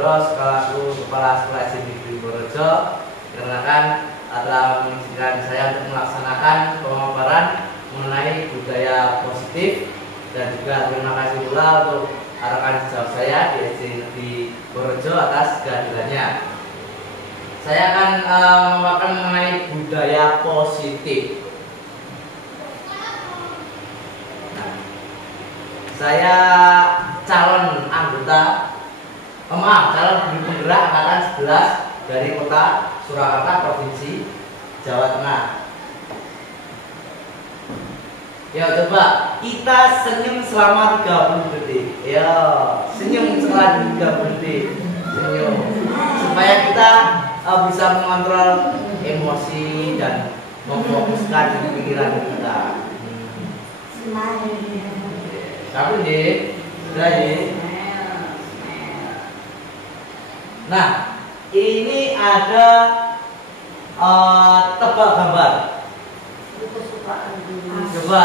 Widodo selaku Kepala Sekolah SD Negeri Purworejo, dikarenakan telah mengizinkan saya untuk melaksanakan pemaparan mengenai budaya positif, dan juga terima kasih pula untuk rekan sejawat saya di SD Negeri Purworejo atas kehadirannya. Saya akan memaparkan mengenai budaya positif. Saya calon guru penggerak angkatan 11 dari Kota Surakarta, Provinsi Jawa Tengah. Ya, coba kita senyum selama 30 detik. Ya, senyum selama 30 detik. Senyum. Supaya kita bisa mengontrol emosi dan memfokuskan di pikiran kita. Tapi deh, sudah ya. Nah, ini ada tebak gambar. Coba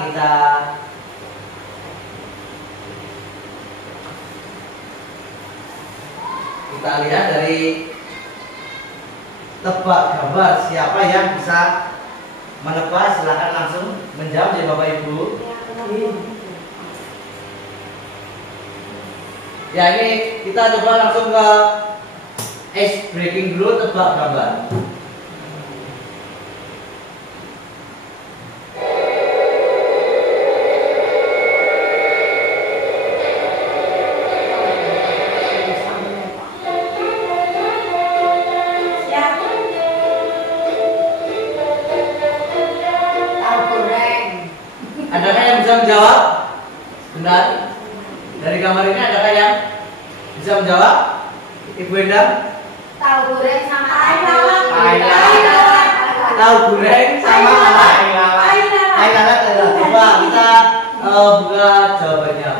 kita lihat dari tebak gambar, siapa yang bisa menebak. Silahkan langsung menjawab ya Bapak Ibu. Ya, ini kita coba langsung ke ice breaking dulu, tebak gambar. Adakah yang bisa menjawab? Benar. Dari gambar ini adakah yang bisa menjawab? Ibu Endang? Tahu goreng sama air Tahu goreng sama air lalat. Coba kita buka jawabannya.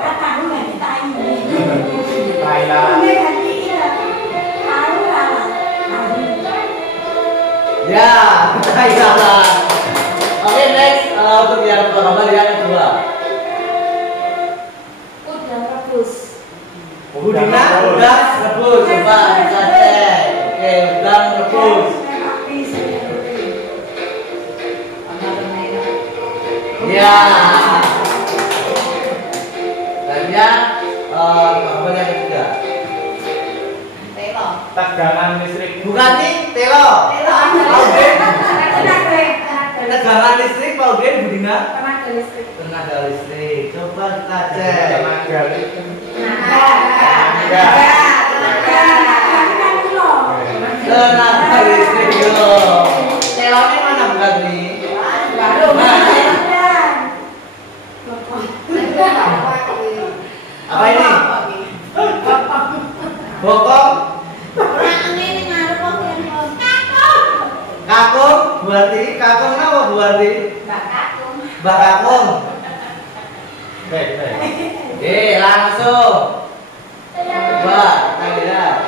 Ya, air lalat. Oke, next untuk yang gambar yang kedua. Udang rebus, coba kita cek. Oke, udang rebus. Ya. Kemudian gambar yang ketiga. Tegangan listrik. Bukan nih, telo. Tegangan listrik, Pak Udin, Budina. Tenaga listrik. Coba kita cek. Tenaga listrik. Tenaga listrik yo. Telonnya mana bukan nih? Apa ini? Bokong. Kakung, buarti. Kakung apa buarti? Mbak Kakung. Oke, langsung. Coba, kita lihat.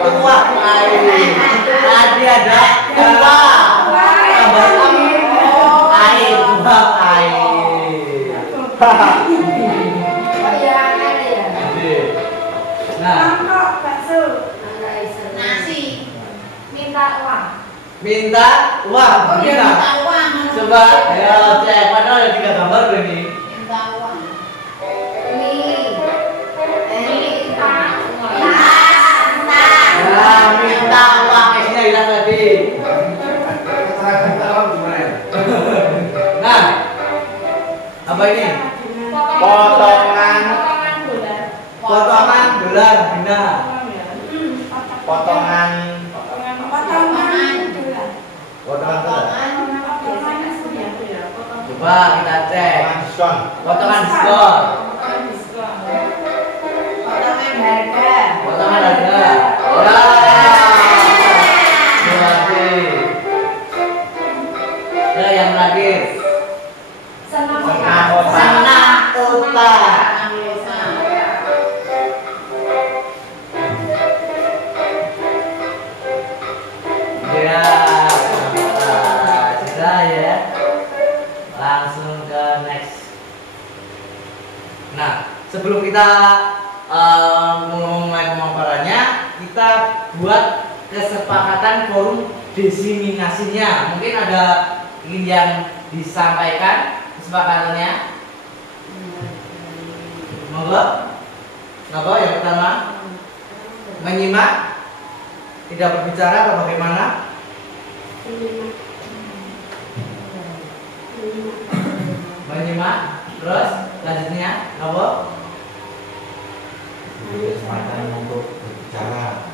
Kuah air. Tadi ada kuah. Tambah air, kuah air. Nah, nasi. Minta uang. Minta uang. Coba, ayo cek. Padahal ada 3 gambar ini. Minta uang. Minta uang. Esnya hilang tadi. Nah, apa ini? Potongan dolar, benar. Potongan dolar. Coba kita cek. Potongan diskon. Potongan harga. Ya, yang terakhir. Senang utang. Ya, sudah ya. Langsung ke sebelum kita mulai pemaparannya, kita buat kesepakatan forum diseminasinya. Mungkin ada yang disampaikan kesepakatannya. Monggo. Monggo, yang pertama menyimak, tidak berbicara atau bagaimana? Menyimak. Terus lanjutnya apa? Kesempatan untuk berbicara.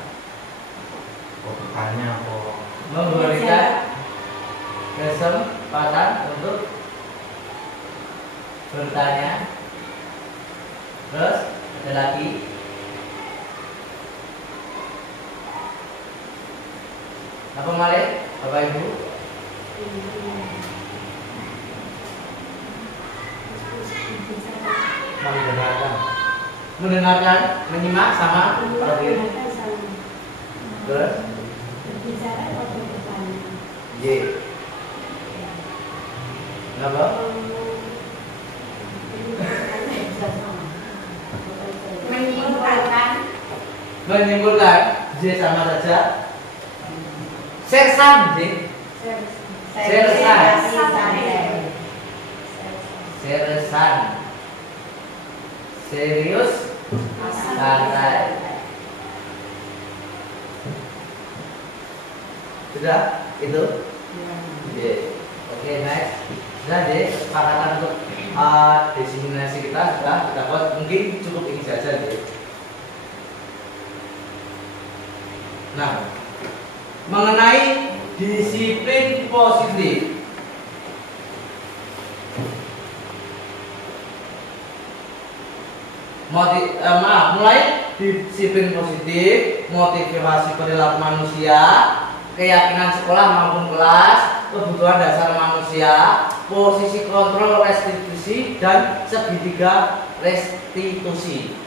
Oh, bertanya kok. Memberikan kesempatan untuk bertanya. Terus ada lagi. Apa Malik? Bapak Ibu? Mendengarkan, menyimak sama lagi. Terus Y. Kenapa? Menyimpulkan J sama saja. Sersan J. Sersan. Serius. Santai. Sudah itu. Oke, next. Sudah deh, kesepakatan untuk diseminasi kita sudah kita buat. Mungkin cukup ini saja deh. Nah, mengenai disiplin positif. Mulai disiplin positif, motivasi perilaku manusia, keyakinan sekolah maupun kelas, kebutuhan dasar manusia, posisi kontrol restitusi, dan segitiga restitusi.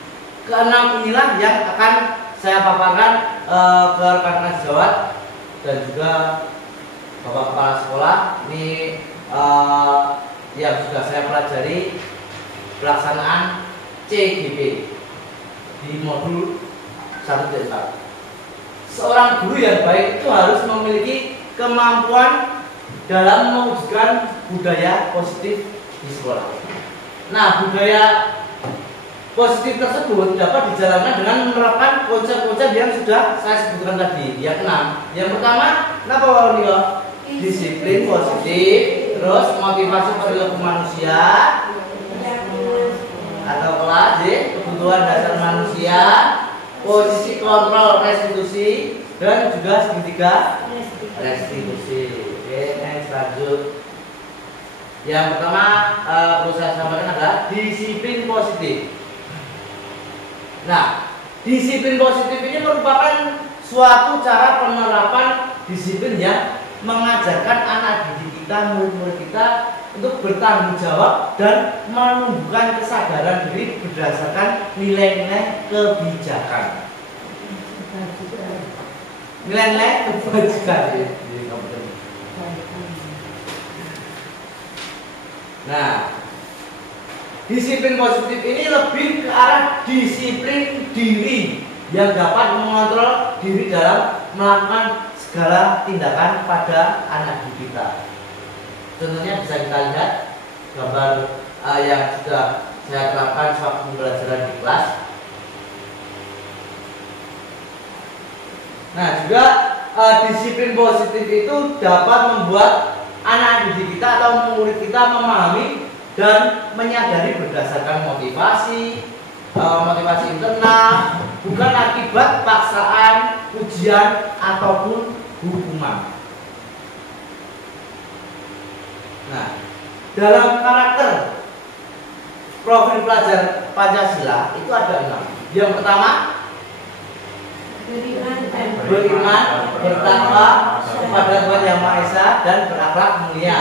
Keenam inilah yang akan saya paparkan ke rekan-rekan sejawat dan juga bapak kepala sekolah. Ini yang sudah saya pelajari pelaksanaan CGP di modul 1.4. Seorang guru yang baik itu harus memiliki kemampuan dalam mewujudkan budaya positif di sekolah. Nah, budaya positif tersebut dapat dijalankan dengan menerapkan konsep-konsep yang sudah saya sebutkan tadi. Yang keenam, yang pertama, kenapa Wawnio? Disiplin positif, terus motivasi perilaku manusia atau kelas, kebutuhan dasar manusia, posisi kontrol restitusi, dan juga segitiga restitusi. Oke, next lanjut. Yang pertama perlu saya sampaikan adalah disiplin positif. Nah, disiplin positif ini merupakan suatu cara penerapan disiplin yang mengajarkan anak didik kita, murid-murid kita untuk bertanggung jawab dan menumbuhkan kesadaran diri berdasarkan nilai-nilai kebijakan. Nilai-nilai kebijakan. Nah, disiplin positif ini lebih ke arah disiplin diri yang dapat mengontrol diri dalam melakukan segala tindakan pada anak didik kita. Contohnya bisa kita lihat gambar yang sudah saya terapkan sewaktu pembelajaran di kelas. Nah, juga disiplin positif itu dapat membuat anak didik kita atau murid kita memahami dan menyadari berdasarkan motivasi internal, bukan akibat paksaan, ujian ataupun hukuman. Nah, dalam karakter profil pelajar Pancasila itu ada 6. Yang pertama, beriman, bertakwa kepada Tuhan Yang Maha Esa dan berakhlak mulia.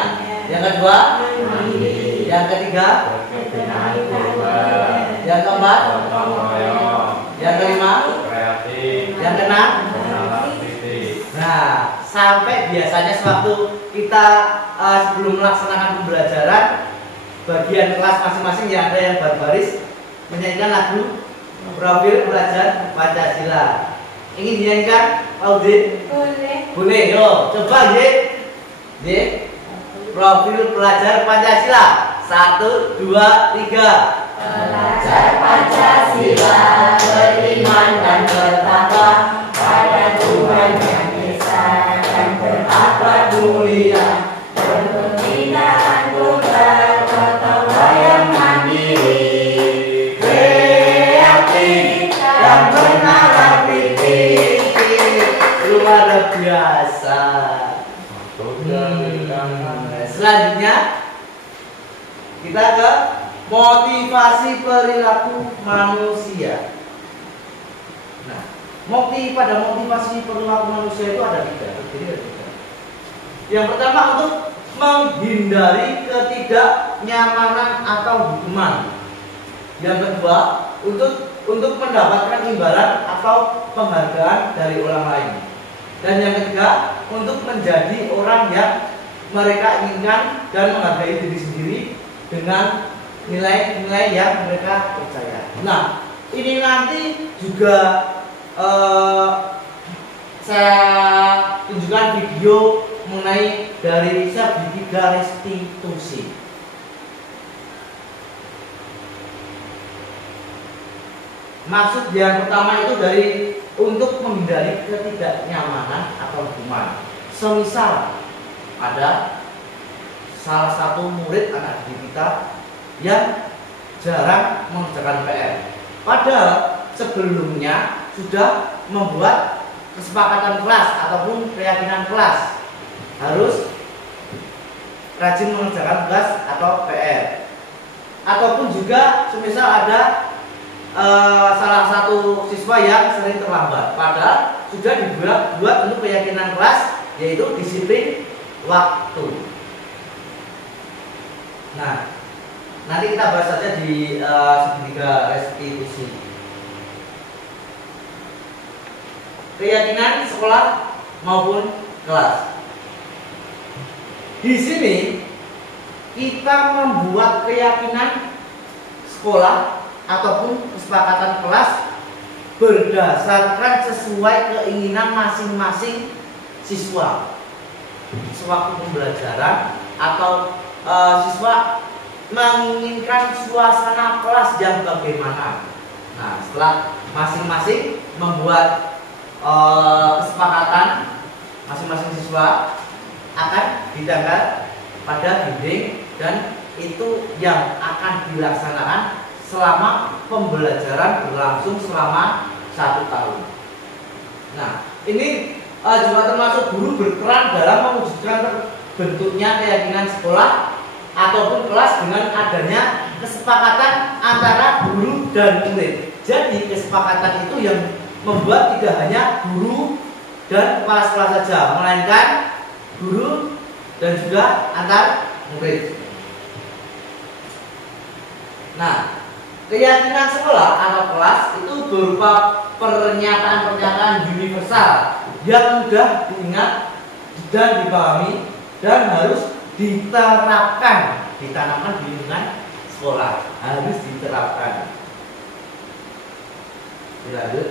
Yang kedua, yang ketiga, yang keempat, yang kelima, yang keenam. Nah, sampai biasanya sewaktu kita sebelum melaksanakan pembelajaran, bagian kelas masing-masing yang ada yang berbaris, menyanyikan lagu Profil Pelajar Pancasila. Ingin dinyanyikan, Audrey? Boleh. Boleh, yo. Coba, Ye. Ye. Profil Pelajar Pancasila. 1, 2, 3. Belajar Pancasila, beriman dan bertakwa pada Tuhan Yang Esa dan berakhlak mulia, berbudayaan global, bertakwa yang mandiri, kreatif dan bernalar kritis. Luar biasa. Selanjutnya kita ke motivasi perilaku manusia. Nah, pada motivasi perilaku manusia itu ada 3. Jadi ada 3. Yang pertama untuk menghindari ketidaknyamanan atau hukuman. Yang kedua untuk mendapatkan imbalan atau penghargaan dari orang lain. Dan yang ketiga untuk menjadi orang yang mereka inginkan dan menghargai diri sendiri dengan nilai-nilai yang mereka percaya. Nah, ini nanti juga saya tunjukkan video mengenai dari segitiga restitusi. Maksud yang pertama itu dari untuk menghindari ketidaknyamanan atau hukuman. Semisal ada salah satu murid anak didik kita yang jarang mengerjakan PR. Padahal sebelumnya sudah membuat kesepakatan kelas ataupun keyakinan kelas harus rajin mengerjakan tugas atau PR. Ataupun juga semisal ada salah satu siswa yang sering terlambat, padahal sudah dibuat untuk keyakinan kelas, yaitu disiplin waktu. Nah, nanti kita bahas saja di segitiga restitusi. Keyakinan sekolah maupun kelas. Di sini kita membuat keyakinan sekolah ataupun kesepakatan kelas berdasarkan sesuai keinginan masing-masing siswa sewaktu pembelajaran, atau siswa menginginkan suasana kelas yang bagaimana. Nah, setelah masing-masing membuat kesepakatan, masing-masing siswa akan ditempel pada dinding, dan itu yang akan dilaksanakan selama pembelajaran berlangsung selama 1 tahun. Nah, ini juga termasuk guru berperan dalam mewujudkan terbentuknya keyakinan sekolah ataupun kelas dengan adanya kesepakatan antara guru dan murid. Jadi kesepakatan itu yang membuat tidak hanya guru dan kepala sekolah saja, melainkan guru dan juga antar murid. Nah, keyakinan sekolah atau kelas itu berupa pernyataan-pernyataan universal yang mudah diingat dan dipahami dan harus ditanamkan di lingkungan sekolah, harus diterapkan. Lanjut.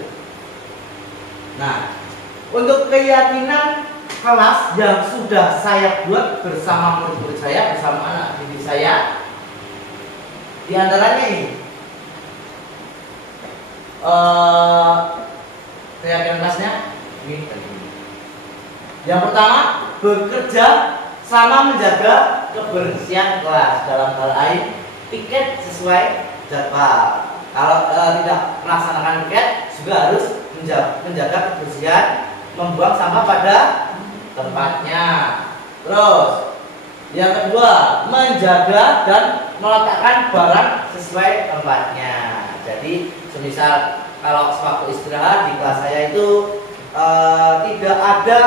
Nah, untuk keyakinan kelas yang sudah saya buat bersama murid-murid saya, bersama anak didik saya, di antaranya ini keyakinan kelasnya ini. Yang pertama, bekerja sama menjaga kebersihan kelas, dalam hal lain piket sesuai jadwal. Kalau tidak melaksanakan piket juga harus menjaga kebersihan, membuang sampah pada tempatnya. Terus yang kedua, menjaga dan meletakkan barang sesuai tempatnya. Jadi semisal kalau sewaktu istirahat di kelas saya itu tidak ada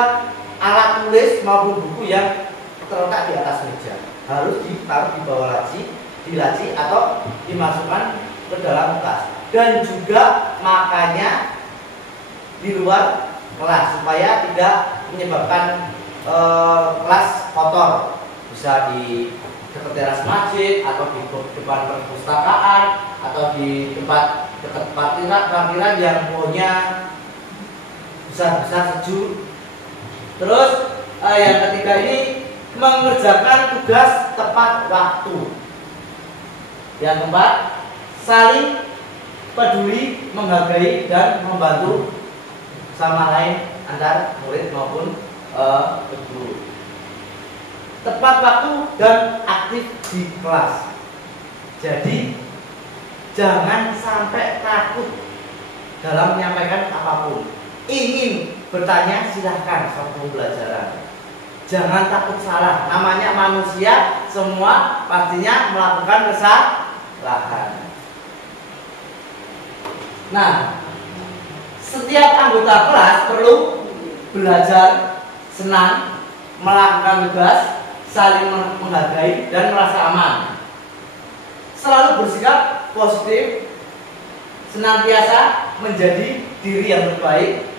alat tulis maupun buku yang terletak di atas meja, harus ditaruh di bawah laci, di laci atau dimasukkan ke dalam tas. Dan juga makanya di luar kelas supaya tidak menyebabkan kelas kotor, bisa dekat teras masjid atau di depan perpustakaan atau di tempat dekat parkiran yang pohonnya besar-besar sejuk. Terus yang ketiga ini mengerjakan tugas tepat waktu. Yang keempat, saling peduli, menghargai dan membantu sama lain antar murid maupun guru. Tepat waktu dan aktif di kelas. Jadi jangan sampai takut dalam menyampaikan apapun. Ingin bertanya silahkan waktu pembelajaran. Jangan takut salah. Namanya manusia, semua pastinya melakukan kesalahan. Nah, setiap anggota kelas perlu belajar senang, melakukan tugas, saling menghargai dan merasa aman. Selalu bersikap positif, senantiasa menjadi diri yang terbaik,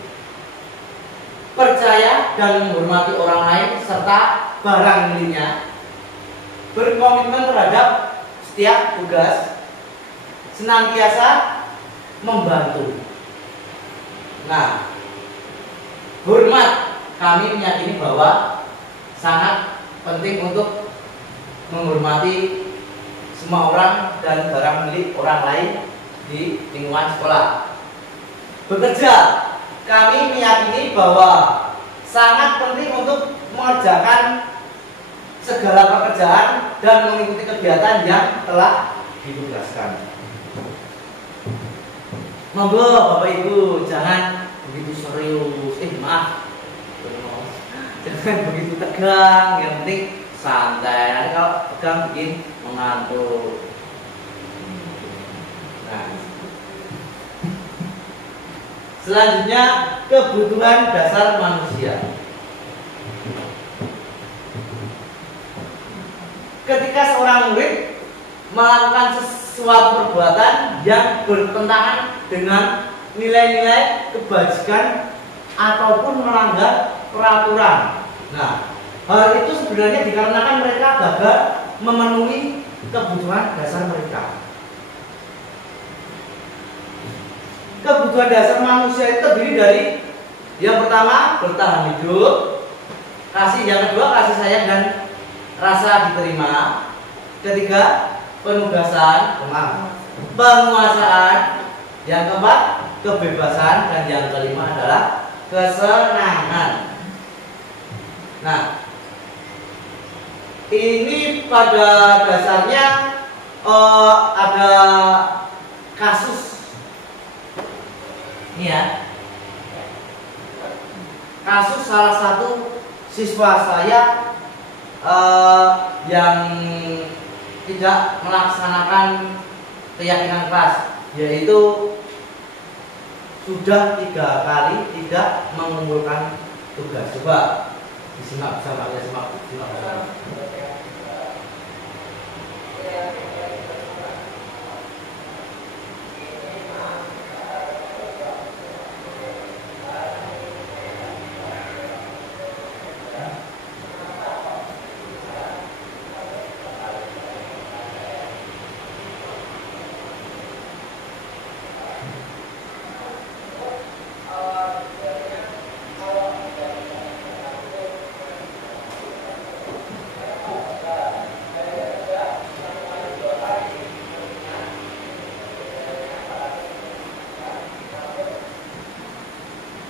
percaya dan menghormati orang lain serta barang miliknya, berkomitmen terhadap setiap tugas, senantiasa membantu. Nah, hormat, kami meyakini bahwa sangat penting untuk menghormati semua orang dan barang milik orang lain di lingkungan sekolah. Bekerja, kami meyakini bahwa sangat penting untuk mengerjakan segala pekerjaan dan mengikuti kegiatan yang telah ditugaskan. Monggo Bapak Ibu, jangan begitu serius. Maaf, jangan begitu tegang. Yang penting santai. Nanti kalau tegang bikin mengantuk. Nah, selanjutnya kebutuhan dasar manusia. Ketika seorang murid melakukan sesuatu perbuatan yang bertentangan dengan nilai-nilai kebajikan ataupun melanggar peraturan. Nah, hal itu sebenarnya dikarenakan mereka gagal memenuhi kebutuhan dasar mereka. Kebutuhan dasar manusia itu terdiri dari yang pertama bertahan hidup, yang kedua kasih sayang dan rasa diterima, ketiga penugasan, penguasaan, yang keempat kebebasan, dan yang kelima adalah kesenangan. Nah, ini pada dasarnya ada kasus ini ya, kasus salah satu siswa saya yang tidak melaksanakan keyakinan kelas, yaitu sudah 3 kali tidak mengumpulkan tugas. Coba disimak bersama ya, simak bersama.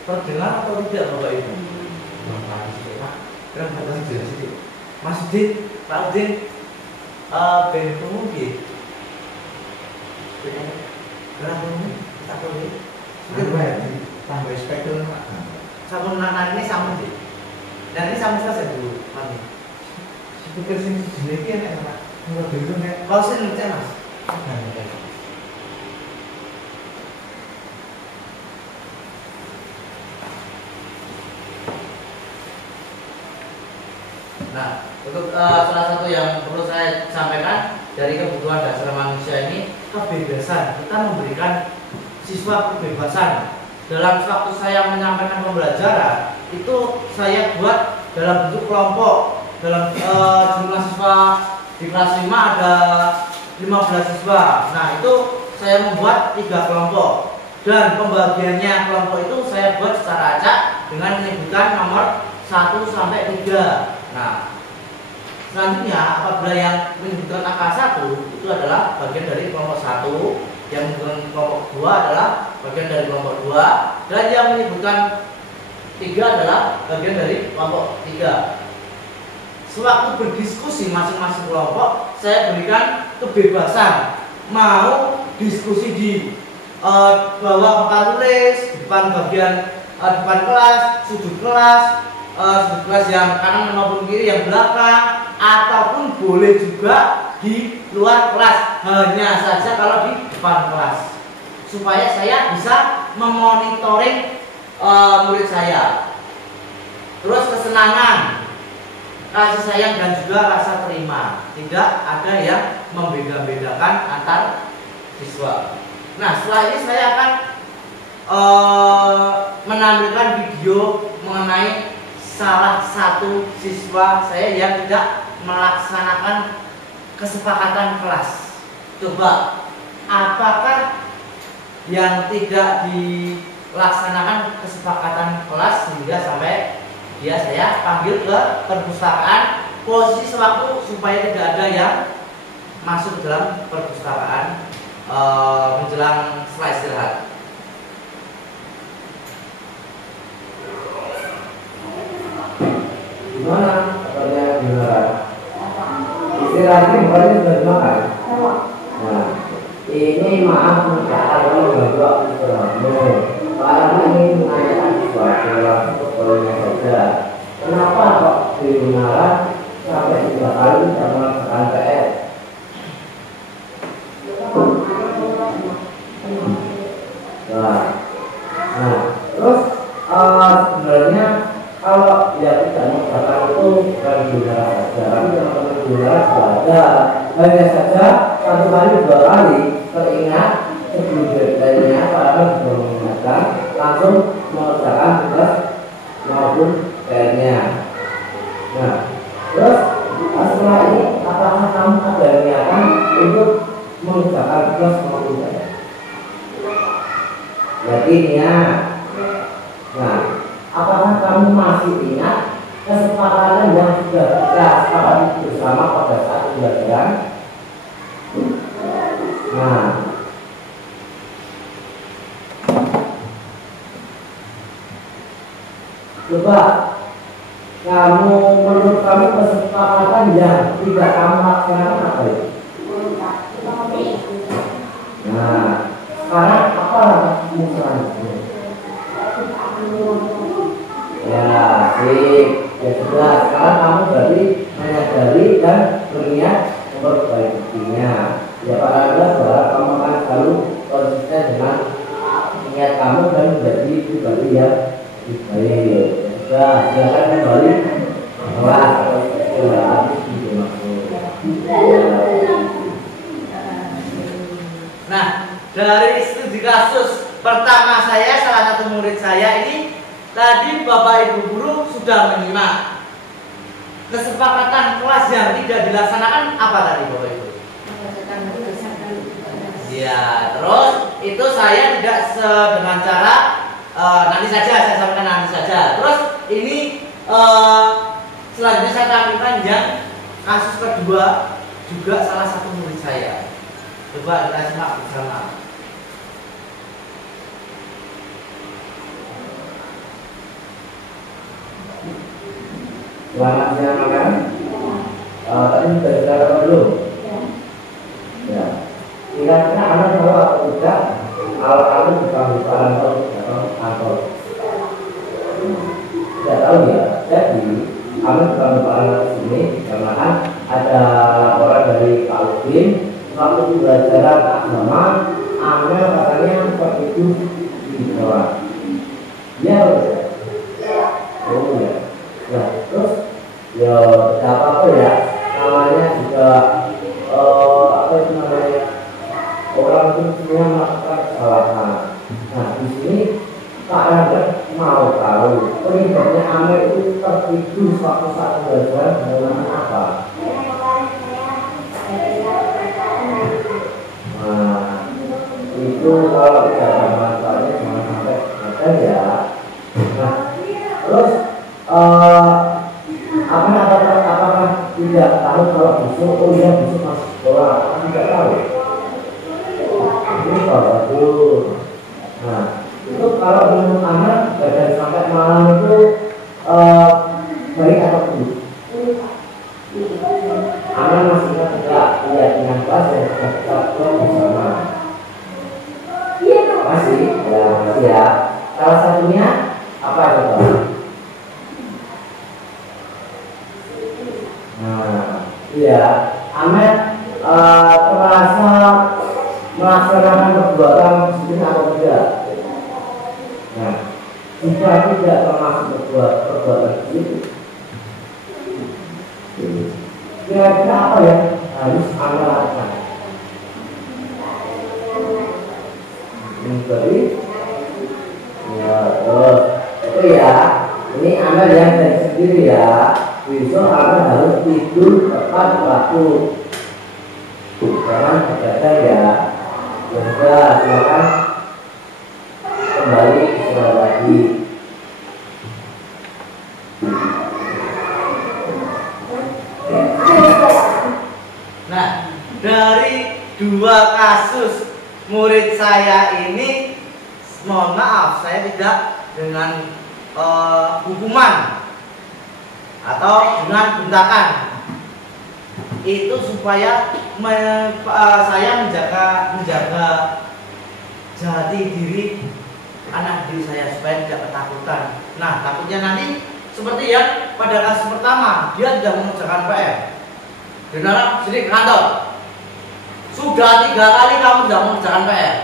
Terdengar atau tidak Bapak Ibu? Mas Udin, Pak Udin, ben mungkin. Berapa ini? Tak boleh. Tambah spekul Pak. Sampun anak ini sampun sih. Dan ini sampun selesai dulu, Pak. Speaker sini sedikit enak Pak. Menurut itu nek. Kalau saya ngecek Mas. Nah, untuk salah satu yang perlu saya sampaikan dari kebutuhan dasar manusia ini, kebebasan. Kita memberikan siswa kebebasan. Dalam waktu saya menyampaikan pembelajaran, itu saya buat dalam bentuk kelompok. Dalam jumlah siswa di kelas 5 ada 15 siswa. Nah, itu saya membuat 3 kelompok. Dan pembagiannya kelompok itu saya buat secara acak dengan menyebutkan nomor 1 sampai 3. Nah, selanjutnya apabila yang menyebutkan angka 1 itu adalah bagian dari kelompok 1, yang menyebutkan kelompok 2 adalah bagian dari kelompok 2, dan yang menyebutkan 3 adalah bagian dari kelompok 3. Sewaktu berdiskusi masing-masing kelompok, saya berikan kebebasan mau diskusi di bawah papan tulis, depan bagian depan kelas, sudut kelas yang kanan maupun kiri, yang belakang, ataupun boleh juga di luar kelas, hanya saja kalau di depan kelas, supaya saya bisa memonitoring murid saya. Terus kesenangan, kasih sayang, dan juga rasa terima, tidak ada yang membeda-bedakan antar siswa. Nah, setelah ini saya akan menampilkan video mengenai salah satu siswa saya yang tidak melaksanakan kesepakatan kelas. Coba, apakah yang tidak dilaksanakan kesepakatan kelas sehingga sampai dia saya panggil ke perpustakaan posisi sewaktu supaya tidak ada yang masuk ke dalam perpustakaan menjelang setelah istirahat. Gimana? Katanya gimana? Istirahatnya bukannya sudah dimakan? Nah, ini maaf kalau ganggu istirahatmu. Karena ini menanyakan sesuatu langsung kepolinya saja. Kenapa kok dibenarkan sampai 3 kali tidak melaksanakan PR? Nah, terus sebenarnya kalau yang tidak melaksanakan itu bukan benar saja, tapi yang benar sudah ada. Hanya saja 1 kali 2 kali teringat sebelum deadline-nya karena sudah mengingatkan langsung mengerjakan tugas maupun PR-nya. Nah, terus setelah ini apakah kamu ada niatan untuk mengerjakan tugas maupun PR? Berarti niat. Nah, apakah kamu masih ingat kesepakatan yang sudah kita sepakati bersama pada saat pembelajaran? Nah, coba kamu, menurut kamu kesepakatan yang tidak kamu laksanakan apa itu? Nah, sekarang apa kamu selanjutnya? Ya, ya sudah. Sekarang kamu berarti menyadari dan berniat memperbaikinya. Ya, para anda bahwa kamu akan selalu konsisten dengan niat kamu dan menjadi pribadi yang lebih baik. Ya, silakan kembali kelas habis video maksud. Nah, dari studi kasus pertama saya, salah satu murid saya ini tadi Bapak Ibu guru sudah menyimak kesepakatan kelas yang tidak dilaksanakan apa tadi Bapak Ibu? Ya, terus itu saya tidak dengan cara nanti saja, saya sampaikan nanti saja. Terus ini selanjutnya saya tampilkan yang kasus kedua juga salah satu murid saya. Coba kita simak bersama. Selamat siang makan. Tadi sudah dijelaskan belum? Ya. Kira-kira Anda tahu atau tidak alat-alat bukan atau tidak tahu ya. Jadi Anda bukan di sini karena kan ada laporan dari Pak Udin waktu pembelajaran agama. Amel katanya seperti itu ditolak. Ya, oh ya. Ya, terus ya tidak apa-apa ya, namanya juga apa itu namanya, orang itu semua melakukan kesalahan. Nah, di sini Pak Anda mau tahu penyebabnya Amel itu tertidur suatu saat belajar dengan apa? itu kalau tidak ada manfaatnya jangan sampai gagal ya. Nah, terus apakah tidak tahu kalau besok besok masuk sekolah? Apakah tidak tahu? Ini bagus. Nah, itu kalau menurut anak gagal sampai malam itu baik atau buruk? Anak masih tidak keyakinan kelas yang sudah kita bersama. Masih ya. Salah satunya apa coba? Nah, iya. Ahmed terasa melaksanakan perbuatan disiplin atau tidak? Nah, jika tidak termasuk perbuatan disiplin, kira-kira apa yang harus Anda lakukan? Jadi, ya, itu ya. Ini Anda lihat dari sendiri ya. Besok Anda harus tidur tepat waktu. Jangan begadang ya. Ya sudah, silakan kembali istirahat lagi. Nah, dari 2 kasus murid saya ini, mohon maaf, saya tidak dengan hukuman atau dengan bentakan. Itu supaya saya menjaga jati diri anak diri saya supaya tidak ketakutan. Nah, takutnya nanti seperti yang pada kasus pertama, dia tidak mengerjakan PR. Dengar sini ke kantor. Sudah 3 kali kamu tidak mengerjakan PR.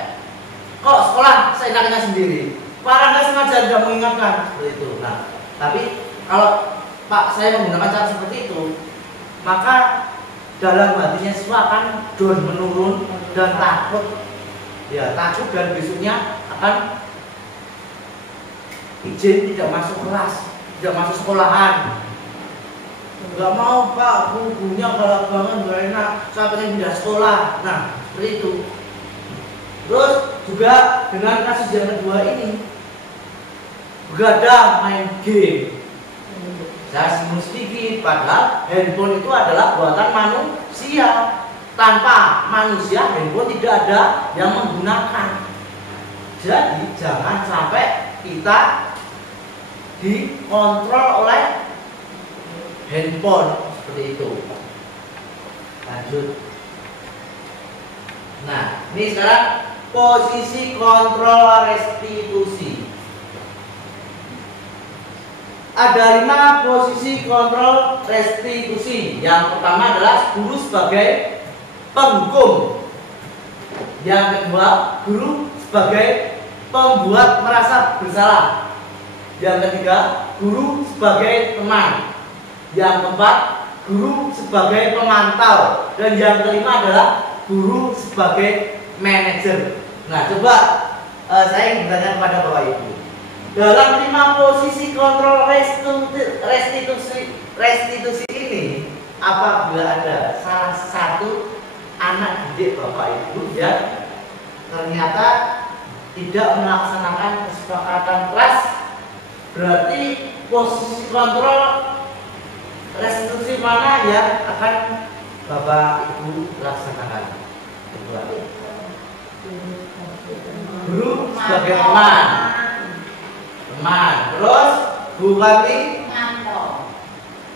Kok sekolah seenaknya sendiri? Para nggak sengaja tidak mengingatkan seperti itu. Nah, tapi kalau Pak saya menggunakan cara seperti itu, maka dalam hatinya siswa akan down menurun dan takut. Ya, takut dan besoknya akan izin tidak masuk kelas, tidak masuk sekolahan. Gak mau Pak, bukunya galak banget, gak enak, saya pengen pindah sekolah. Nah, seperti itu. Terus juga dengan kasus yang kedua ini, begadang main game. Saya singgung sedikit, padahal handphone itu adalah buatan manusia. Tanpa manusia, handphone tidak ada yang menggunakan. Jadi jangan sampai kita dikontrol oleh handphone seperti itu. Lanjut. Nah, ini sekarang posisi kontrol restitusi. Ada 5 posisi kontrol restitusi. Yang pertama adalah guru sebagai penghukum. Yang kedua, guru sebagai pembuat merasa bersalah. Yang ketiga, guru sebagai teman. Yang keempat, guru sebagai pemantau. Dan yang kelima adalah guru sebagai manajer. Nah, coba saya ingin bertanya kepada Bapak Ibu. Dalam 5 posisi kontrol restitusi ini, apabila ada salah satu anak didik Bapak Ibu yang ternyata tidak melaksanakan kesepakatan kelas, berarti posisi kontrol restitusi mana yang akan Bapak Ibu laksanakan? Guru sebagai teman. Terus Bu Fati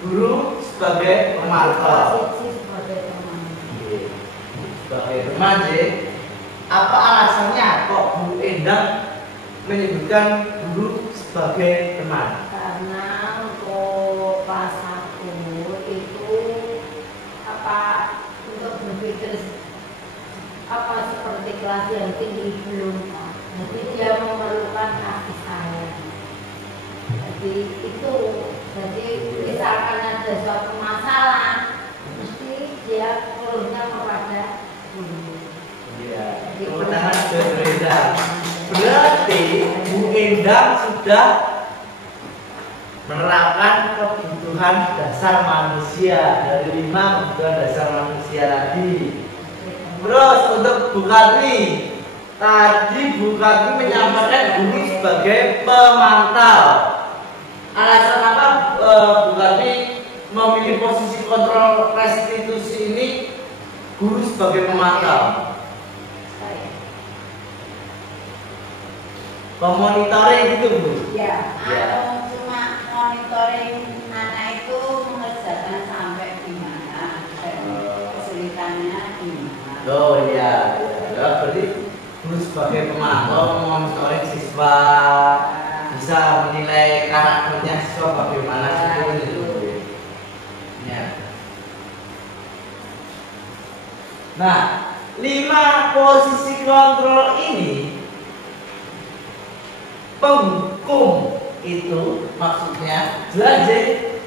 guru sebagai pemantau. Sebagai teman, apa alasannya kok Bu Endang menyebutkan guru sebagai teman? Karena untuk kelas 1 itu untuk berpikir seperti kelas yang tinggi belum, jadi dia memerlukan kasih sayang. Jadi misalkan ada suatu masalah, mesti dia keluarnya kepada guru. Iya, kewenangan sudah berbeda. Berarti Bu Endang sudah menerapkan kebutuhan dasar manusia dari 5 kebutuhan dasar manusia tadi. Terus untuk Bu Karni, tadi Bu Karni menyampaikan guru sebagai pemantau. Alasan apa Bu Karni memilih posisi kontrol restitusi ini guru sebagai pemantau? Pemonitoring gitu Bu? Ya, atau cuma monitoring anak itu mengerjakan sampai di mana dan kesulitannya di mana. Oh iya, ya, berarti guru sebagai pemantau memonitoring siswa, bisa menilai karakternya siswa bagaimana itu. Ya. Nah, 5 posisi kontrol ini penghukum itu maksudnya belajar.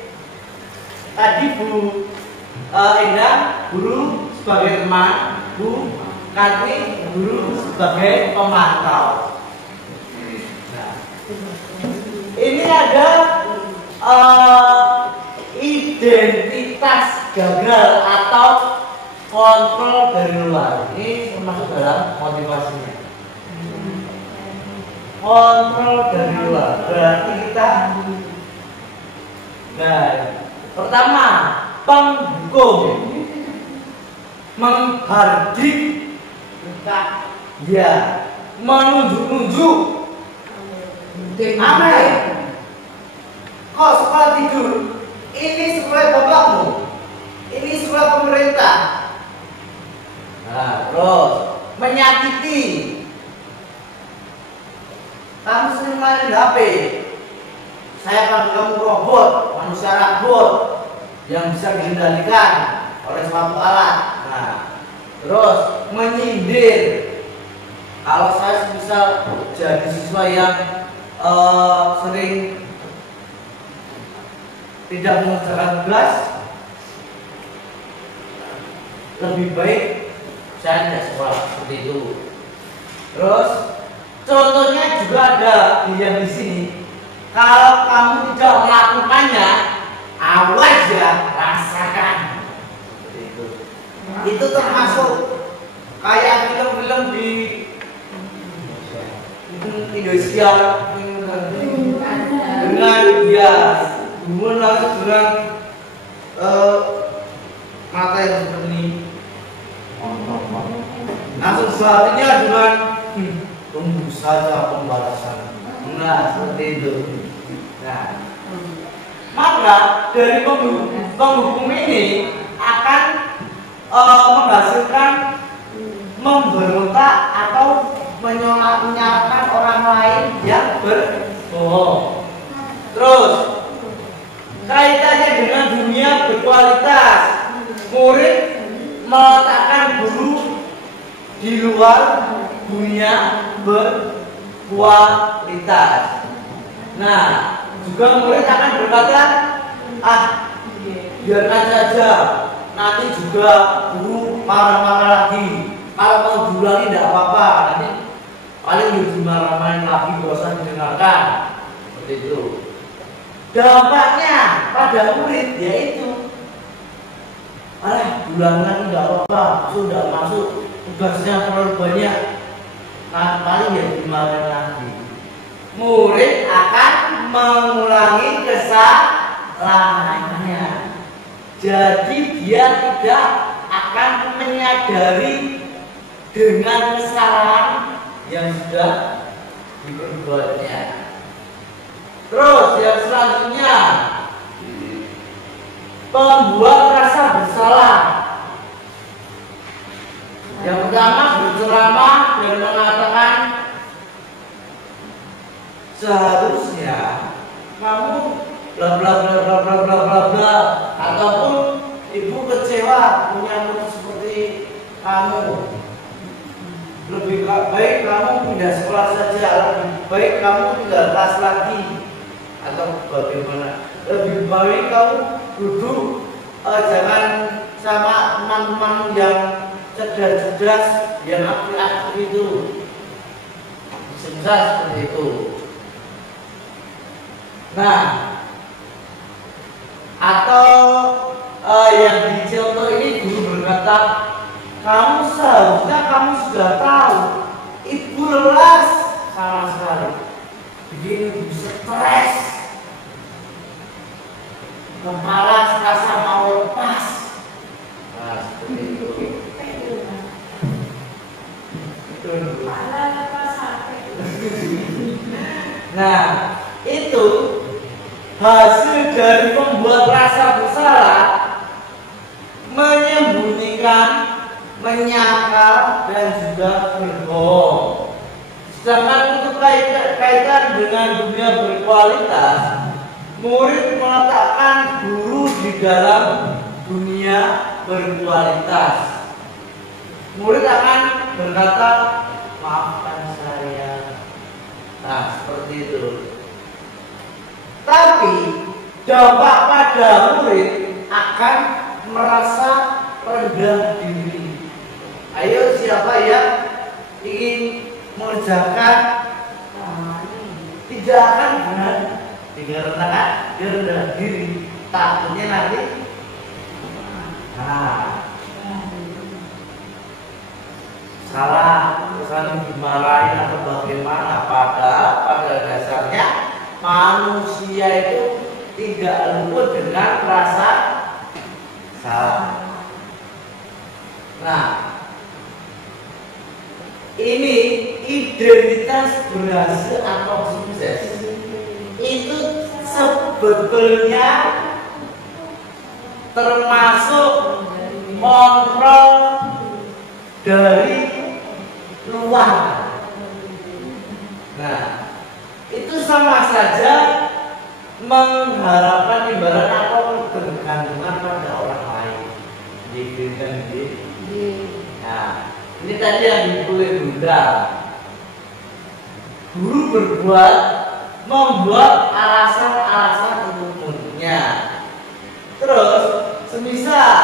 Tadi Bu Indah guru sebagai teman, Bu Karni guru sebagai pemantau. Nah, ini ada identitas gagal atau kontrol dari luar. Ini termasuk dalam motivasinya. Kontrol dari luar berarti kita, nah, pertama penghukum menghardik, ya, menunjuk-nunjuk. Amin. Kok sekolah tidur? Ini sekolah bapakmu. Ini sekolah pemerintah. Nah, terus menyakiti. Kamu sering main HP. Saya panggil kamu robot, manusia robot yang bisa dikendalikan oleh suatu alat. Nah, terus menyindir. Kalau saya bisa jadi siswa yang sering tidak mengerjakan tugas, lebih baik saya tidak sekolah seperti itu. Terus contohnya juga ada yang di sini. Kalau kamu tidak melakukannya, awas ya, rasakan. Seperti itu. Itu termasuk kayak film-film di Indonesia dengan dia dengan mata yang seperti ini. Langsung selanjutnya dengan tunggu saja pembalasan. Nah, seperti itu. Nah, maka dari penghukum ini akan menghasilkan memberontak atau menyalahkan orang lain yang berbohong. Terus kaitannya dengan dunia berkualitas, murid meletakkan guru di luar dunia berkualitas. Nah, juga murid akan berkata, biarkan saja, nanti juga guru marah-marah lagi. Kalau mau diulangi tidak apa-apa, nanti paling dimarah-marahin lagi, gak usah didengarkan. Seperti itu. Dampaknya pada murid yaitu, diulangi lagi tidak apa-apa, sudah masuk tugasnya terlalu banyak. Nah, paling ya dimarahin lagi. Murid akan mengulangi kesalahannya. Jadi dia tidak akan menyadari dengan kesalahan yang sudah diperbuatnya. Terus yang selanjutnya, pembuat rasa bersalah. Yang pertama berceramah dan mengatakan seharusnya kamu bla bla bla bla bla bla bla bla, ataupun ibu kecewa punya murid seperti kamu. Lebih baik kamu pindah sekolah saja, lebih baik kamu tinggal kelas lagi, atau bagaimana? Lebih baik kamu duduk jangan sama teman-teman yang cerdas-cerdas, yang aktif-aktif itu. Bisa seperti itu. Nah, atau yang di contoh ini guru berkata, kamu seharusnya kamu sudah tahu ibu lelas sama sekali, bikin ibu stres, kepala serasa mau lepas. Nah, seperti itu. Nah, itu hasil dari membuat rasa bersalah, menyembunyikan, menyangkal, dan juga berbohong. Sedangkan untuk kaitan dengan dunia berkualitas, murid meletakkan guru di dalam dunia berkualitas. Murid akan berkata, maafkan saya. Nah, seperti itu. Tapi dampak pada murid akan merasa rendah diri. Ayo, siapa yang ingin mengerjakan tidak akan benar dikarenakan dia rendah diri, takutnya nanti salah, misalnya dimarahin atau bagaimana. Padahal pada dasarnya manusia itu tidak luput dengan rasa salah. Nah, ini identitas berhasil atau sukses itu sebetulnya termasuk kontrol dari luar. Nah, itu sama saja mengharapkan ibarat atau bergantungan pada orang lain. Gitu kan, Nah, ini tadi yang dipulih Bunda. Guru berbuat, membuat alasan-alasan untuk muridnya. Terus, semisal,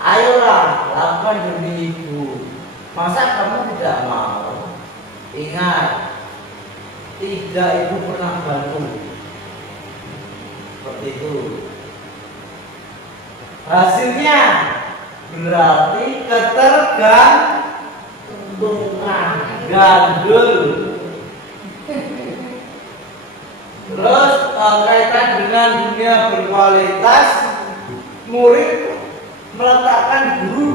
ayolah lakukan demi ibu. Masa kamu tidak mau? Ingat, tidak ibu pernah bantu. Seperti itu. Hasilnya berarti ketergantungan, gandul. Terus kaitan dengan dunia berkualitas, murid meletakkan guru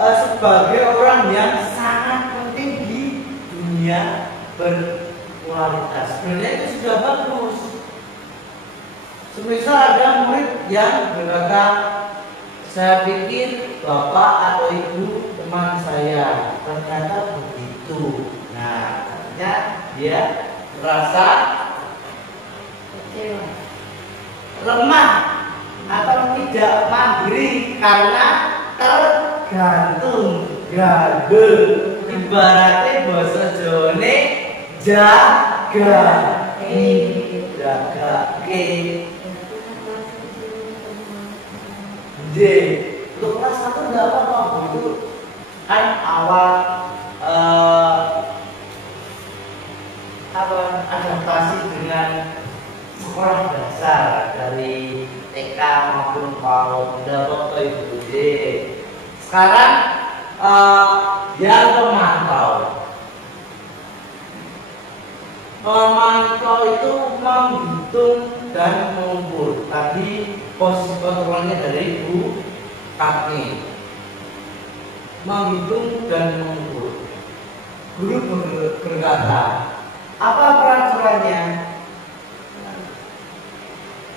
sebagai orang yang sangat penting di dunia berkualitas. Sebenarnya itu sudah bagus. Semisal ada murid yang berkata, saya pikir bapak atau ibu teman saya, ternyata begitu. Nah, artinya dia merasa lemah atau tidak mandiri karena tergantung, gandul. Ibaratnya bahasa Jawane jaga untuk kelas 1 enggak apa-apa itu kan awal adaptasi dengan sekolah dasar dari TK maupun PAUD, enggak apa-apa itu. Sekarang yang memantau itu menghitung dan mengukur. Tadi posisi kontrolnya dari Bu Kaki, menghitung dan mengukur. Guru berkata, apa peraturannya?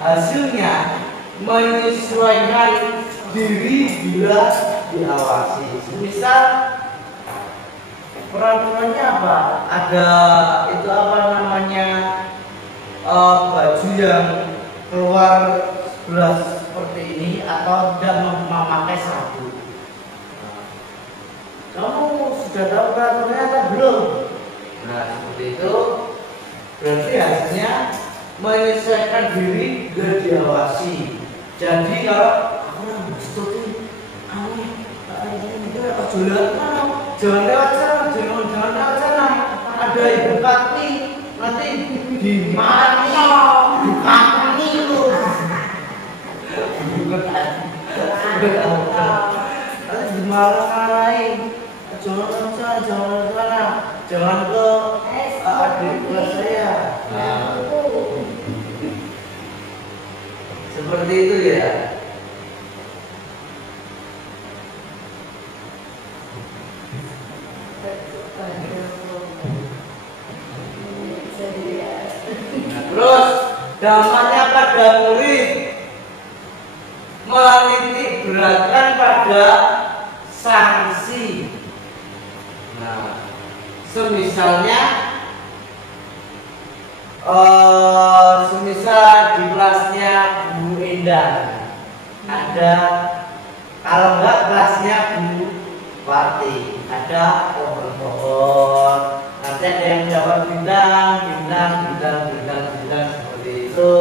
Hasilnya menyesuaikan diri bila diawasi. Misal peraturannya apa? Ada itu apa namanya, baju yang keluar 11 seperti ini atau tidak memakai sabuk. Kamu sudah tahu peraturannya atau belum? Nah, seperti itu berarti hasilnya menyesuaikan diri dan diawasi. Jadi kalau aku nggak setuju, kamu jangan lewat sana, jangan lewat sana. Ada ibu kaki, nanti dimarahi lu. Nanti dimarahin. jangan sana, jangan ke adik kelas saya. Nah, seperti itu ya. Nah, terus dampaknya pada murid menitik beratkan pada sanksi. Nah, semisalnya semisal di kelasnya Bu Indah ada, kalau enggak kelasnya Bu Wati ada pohon-pohon, nanti ada yang mendapat bintang seperti itu.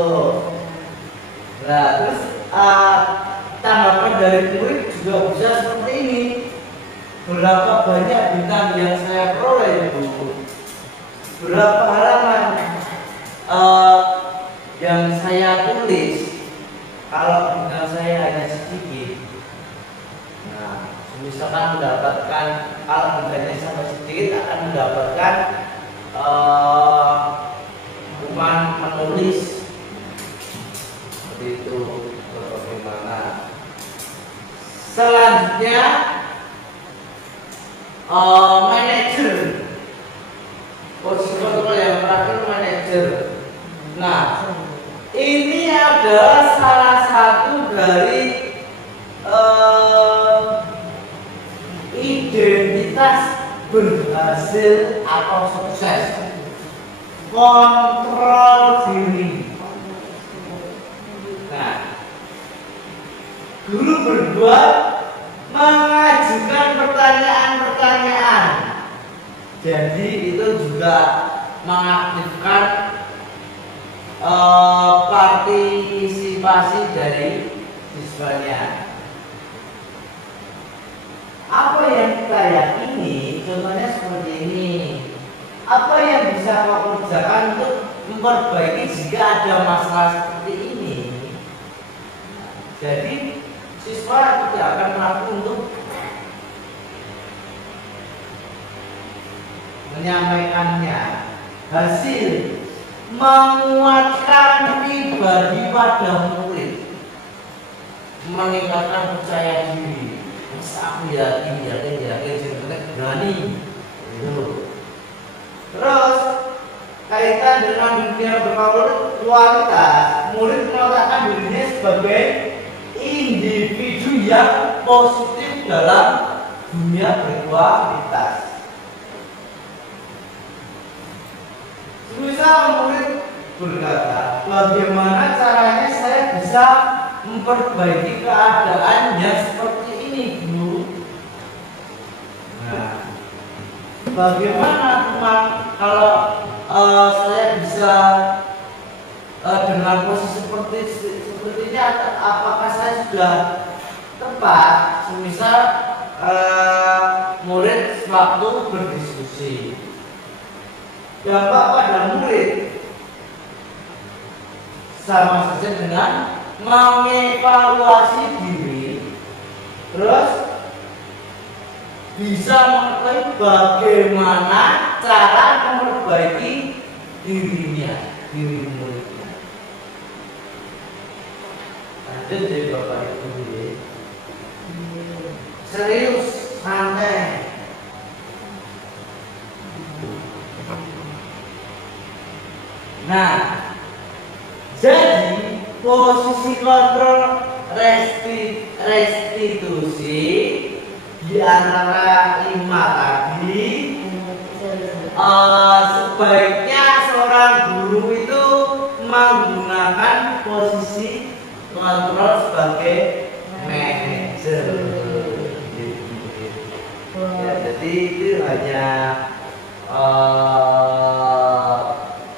Nah, terus tanggapan dari murid juga bisa seperti ini. Berapa banyak bintang yang saya peroleh, Bu? Berapa halaman yang saya tulis? Kalau bintang saya hanya sedikit, nah, misalkan mendapatkan, kalau bintangnya sampai sedikit akan mendapatkan hukuman menulis seperti itu. Bagaimana? Selanjutnya manajer, posisi kontrol yang terakhir manajer. Nah, ini adalah salah satu dari identitas berhasil atau sukses. Kontrol diri. Nah, guru berdua mengajukan pertanyaan-pertanyaan. Jadi itu juga mengaktifkan partisipasi dari siswanya. Apa yang kita yakini, contohnya seperti ini. Apa yang bisa kau kerjakan untuk memperbaiki jika ada masalah seperti ini? Jadi siswa tidak akan melakukan untuk menyampaikannya. Hasil menguatkan pribadi pada murid, meningkatkan percaya diri. Masa aku yakin berani. Terus kaitan dengan dunia berkualitas, murid meletakkan dirinya sebagai individu yang positif dalam dunia berkualitas. Misal murid berkata, bagaimana caranya saya bisa memperbaiki keadaan yang seperti ini, Bu? Nah, bagaimana teman kalau saya bisa dengan posisi seperti ini, apakah saya sudah tepat? Semisal murid waktu berdiskusi, dampak pada murid sama saja dengan mengevaluasi diri, terus bisa mengetahui bagaimana cara memperbaiki diri muridnya. Lanjut dari Bapak Ibu, serius, santai. Nah, jadi posisi kontrol restitusi di antara 5 tadi, sebaiknya seorang guru itu menggunakan posisi kontrol sebagai manajer. Ya, jadi itu hanya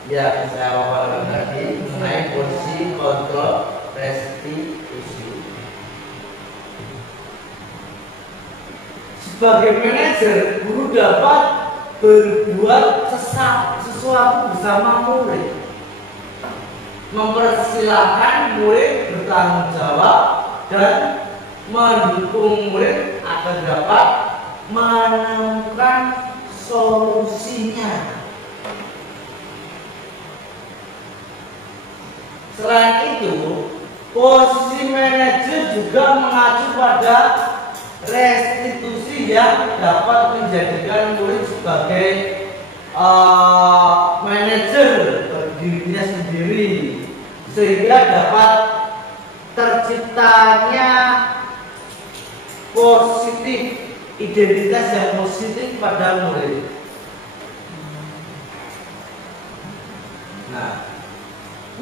ya saya paparkan tadi mengenai posisi kontrol restitusi. Sebagai manajer, guru dapat berbuat sesuatu bersama murid, mempersilahkan murid bertanggung jawab dan mendukung murid agar dapat menemukan solusinya. Selain itu, posisi manajer juga mengacu pada restitusi yang dapat menjadikan murid sebagai manajer dirinya sendiri, sehingga dapat terciptanya identitas yang positif pada murid. Nah,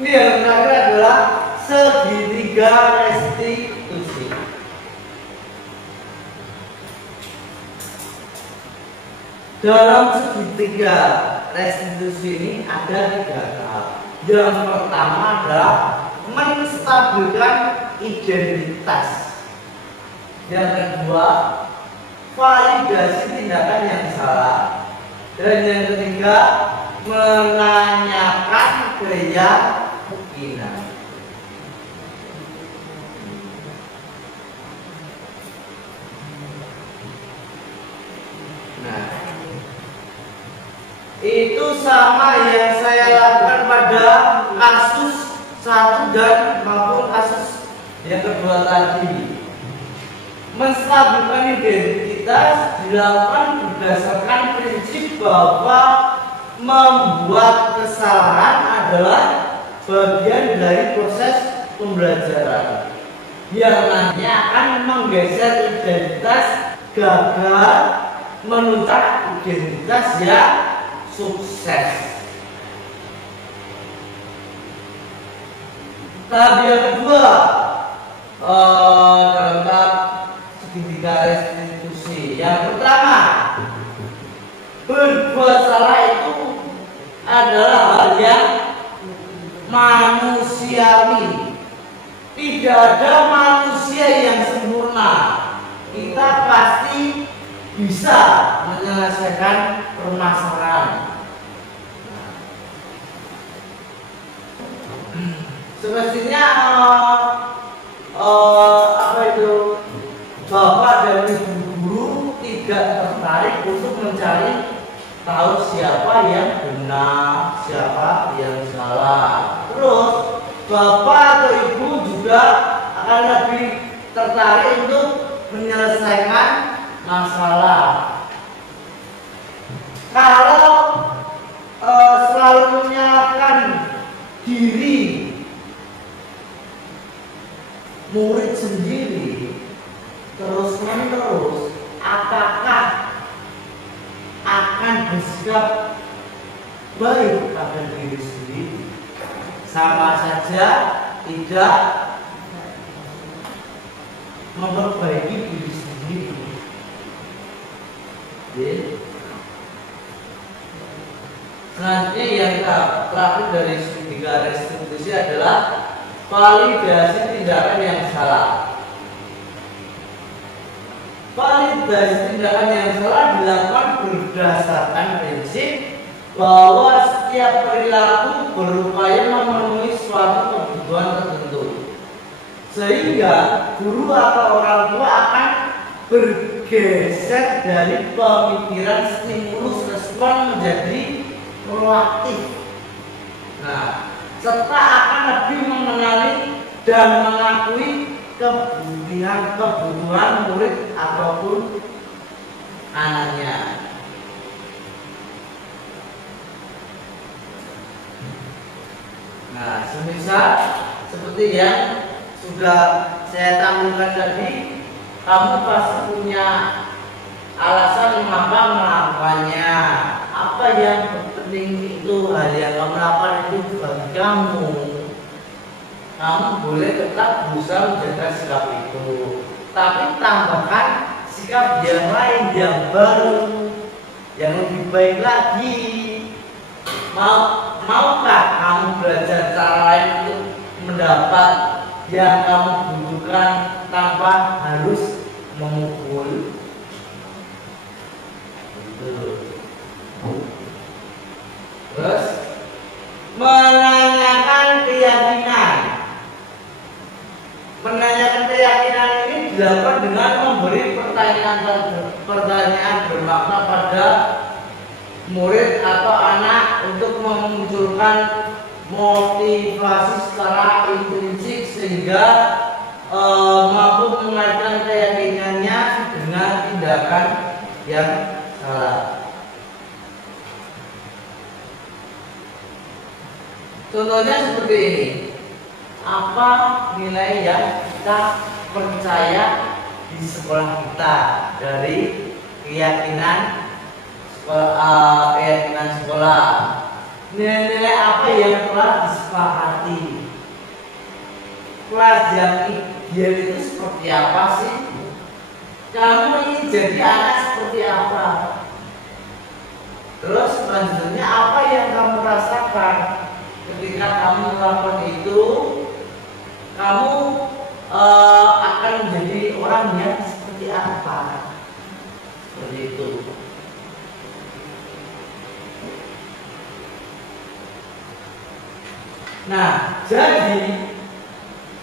ini yang terakhir adalah segitiga restitusi. Dalam segitiga restitusi ini ada 3 hal. Yang pertama adalah menstabilkan identitas. Yang kedua, validasi tindakan yang salah. Dan yang ketiga, menanyakan keyakinan. Nah, itu sama yang saya lakukan pada kasus 1 dan maupun kasus yang kedua tadi. Menstabilkan identitas dilakukan berdasarkan prinsip bahwa membuat kesalahan adalah bagian dari proses pembelajaran yang nantinya akan menggeser identitas gagal menuju identitas yang sukses. Tahap yang kedua dalam tahap segitiga restitusi. Yang pertama, berbuat salah itu adalah hal yang manusiawi. Tidak ada manusia yang sempurna. Kita pasti bisa menyelesaikan permasalahan. Semestinya Bapak dan Ibu guru tidak tertarik untuk mencari tahu siapa yang benar, siapa yang salah. Terus Bapak atau Ibu juga akan lebih tertarik untuk menyelesaikan masalah. Kalau selalu menyalahkan diri murid sendiri terus-menerus, apakah akan bersikap baik pada diri sendiri? Sama saja tidak memperbaiki diri sendiri. Selanjutnya yang terakhir dari segitiga restitusi adalah validasi tindakan yang salah. Validasi tindakan yang salah dilakukan berdasarkan prinsip bahwa setiap perilaku berupaya memenuhi suatu kebutuhan tertentu, sehingga guru atau orang tua akan bergeser dari pemikiran stimulus respon menjadi proaktif. Nah, serta akan lebih mengenali dan mengakui kebutuhan murid ataupun anaknya. Nah, semisal seperti yang sudah saya tampilkan tadi, kamu pasti punya alasan mengapa melakukannya. Apa yang penting itu, hal yang kamu lakukan itu bagi kamu. Kamu boleh tetap berusaha menjaga sikap itu, tapi tambahkan sikap yang lain, yang baru, yang lebih baik lagi. Maukah kamu belajar cara lain untuk mendapat yang kamu butuhkan tanpa harus memukul? Terus menanyakan keyakinan. Menanyakan keyakinan ini dilakukan dengan memberi pertanyaan bermakna pada murid atau anak untuk memunculkan motivasi secara intrinsik sehingga mampu mengaitkan keyakinannya dengan tindakan yang salah. Contohnya seperti ini. Apa nilai yang kita percaya di sekolah kita dari keyakinan sekolah? Nilai-nilai apa yang telah disepakati? Kelas yang ideal itu seperti apa sih? Kamu ingin jadi anak seperti apa? Terus selanjutnya apa yang kamu rasakan ketika kamu melakukan itu? Kamu akan menjadi orang yang seperti apa? Seperti itu. Nah, jadi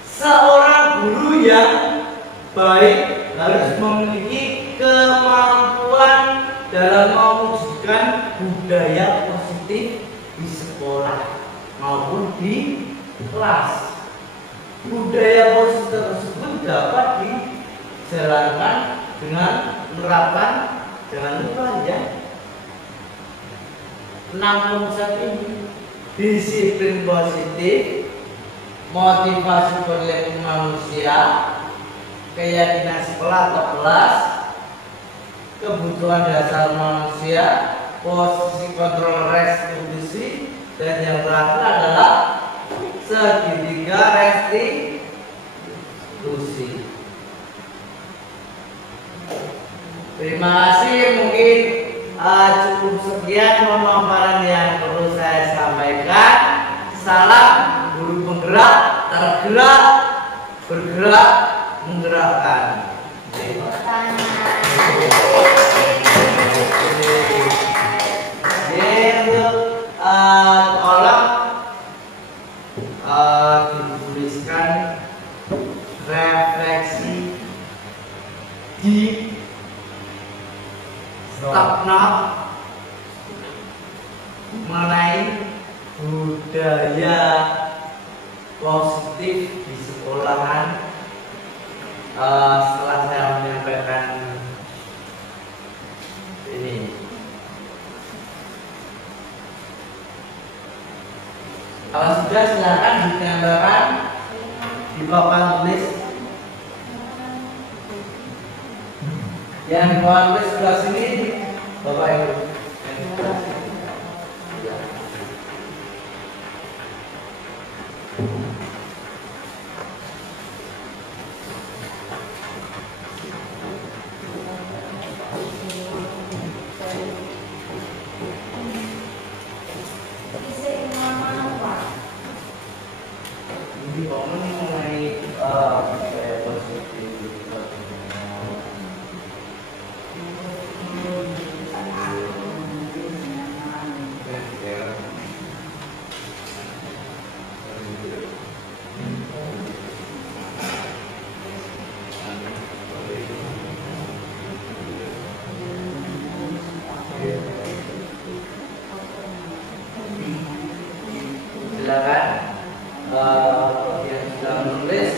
seorang guru yang baik harus memiliki kemampuan dalam mewujudkan budaya positif di sekolah maupun di kelas. Budaya positif tersebut dapat dijalankan dengan menerapkan, jangan lupa ya, 6 konsep ini: disiplin positif, motivasi perilaku manusia, keyakinan sekolah atau kelas, kebutuhan dasar manusia, posisi kontrol restitusi, dan yang terakhir adalah segitiga restitusi. Terima kasih, mungkin cukup sekian pemaparan yang perlu saya sampaikan. Salam guru penggerak, tergerak, bergerak, menggerakkan. Tolong dituliskan refleksi di stopnote mengenai budaya positif di sekolahan. Setelah saya menyampaikan ini, kalau sudah silakan ditambahkan di papan tulis. Yang di papan tulis sebelah sini, Bapak Ibu. Silakan yang sudah menulis.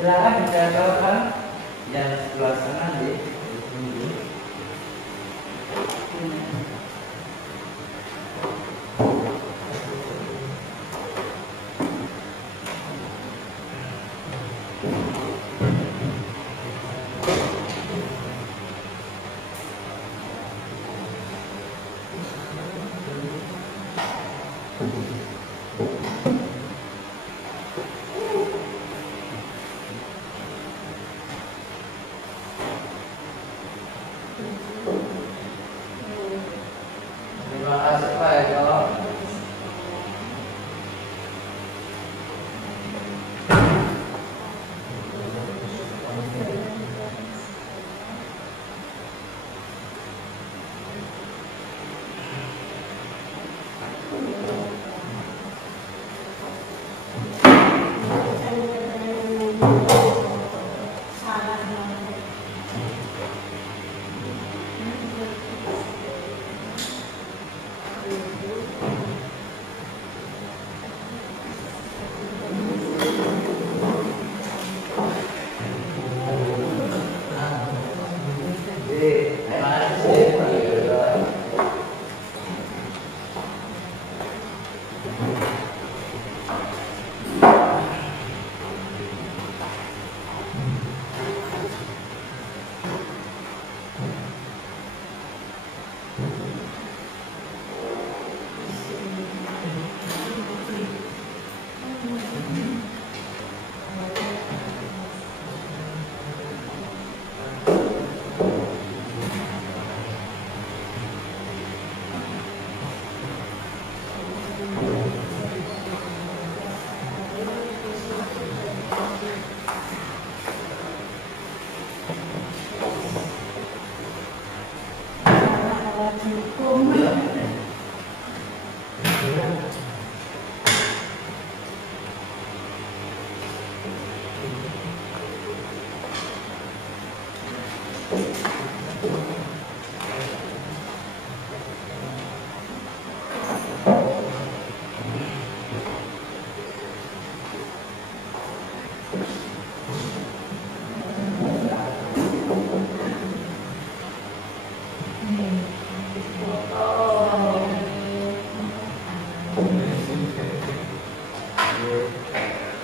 Silakan dijabarkan yang sebelah sana di Terima kasih Pak Eko.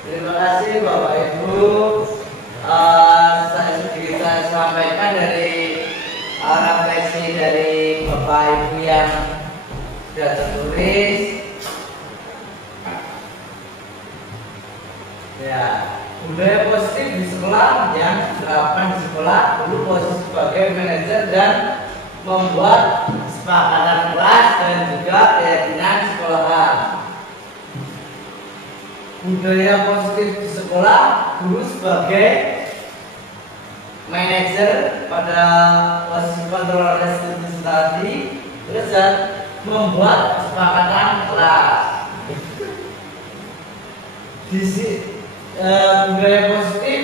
Terima kasih Bapak Ibu. Saya sampaikan dari refleksi dari Bapak Ibu yang sudah tertulis. Ya, budaya positif di sekolah yang diterapkan di sekolah dulu posisi sebagai manajer dan membuat kesepakatan kelas dan juga keyakinan sekolahan. Budaya positif di sekolah dulu sebagai manajer pada posisi kontrol restitusi tadi, terus membuat kesepakatan kelas. Budaya positif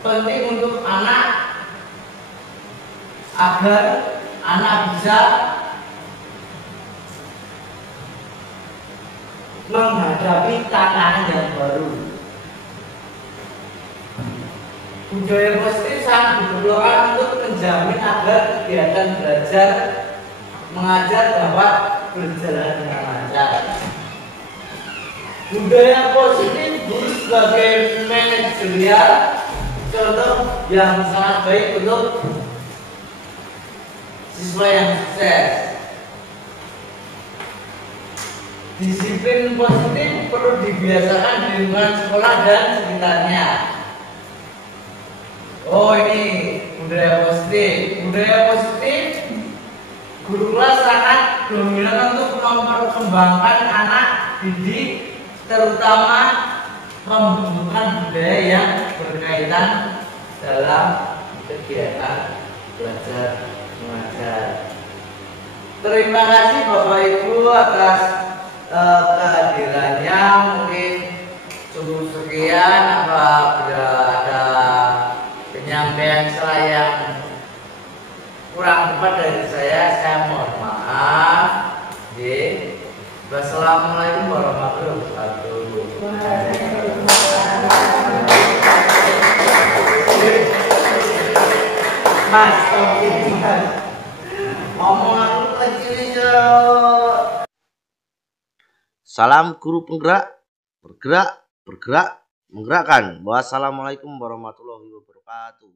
penting untuk anak agar anak bisa menghadapi tantangan yang baru. Budaya positif sangat diperlukan untuk menjamin agar kegiatan belajar mengajar dapat berjalan dengan lancar. Budaya positif dulu sebagai manajerial contoh yang sangat baik untuk siswa yang sukses. Disiplin positif perlu dibiasakan di lingkungan sekolah dan sekitarnya. Oh, ini budaya positif. Budaya positif guru kelas sangat dominan untuk memperkembangkan anak didik, terutama membentukkan budaya yang berkaitan dalam kegiatan belajar mengajar. Terima kasih Bapak Ibu atas kehadirannya. Mungkin cukup sekian. Apabila ada penyampaian saya yang kurang tepat dari saya mohon maaf. Wassalamualaikum warahmatullahi wabarakatuh. Mas, ngomong aku kecil. Salam guru penggerak, bergerak, bergerak, menggerakkan. Wassalamualaikum warahmatullahi wabarakatuh.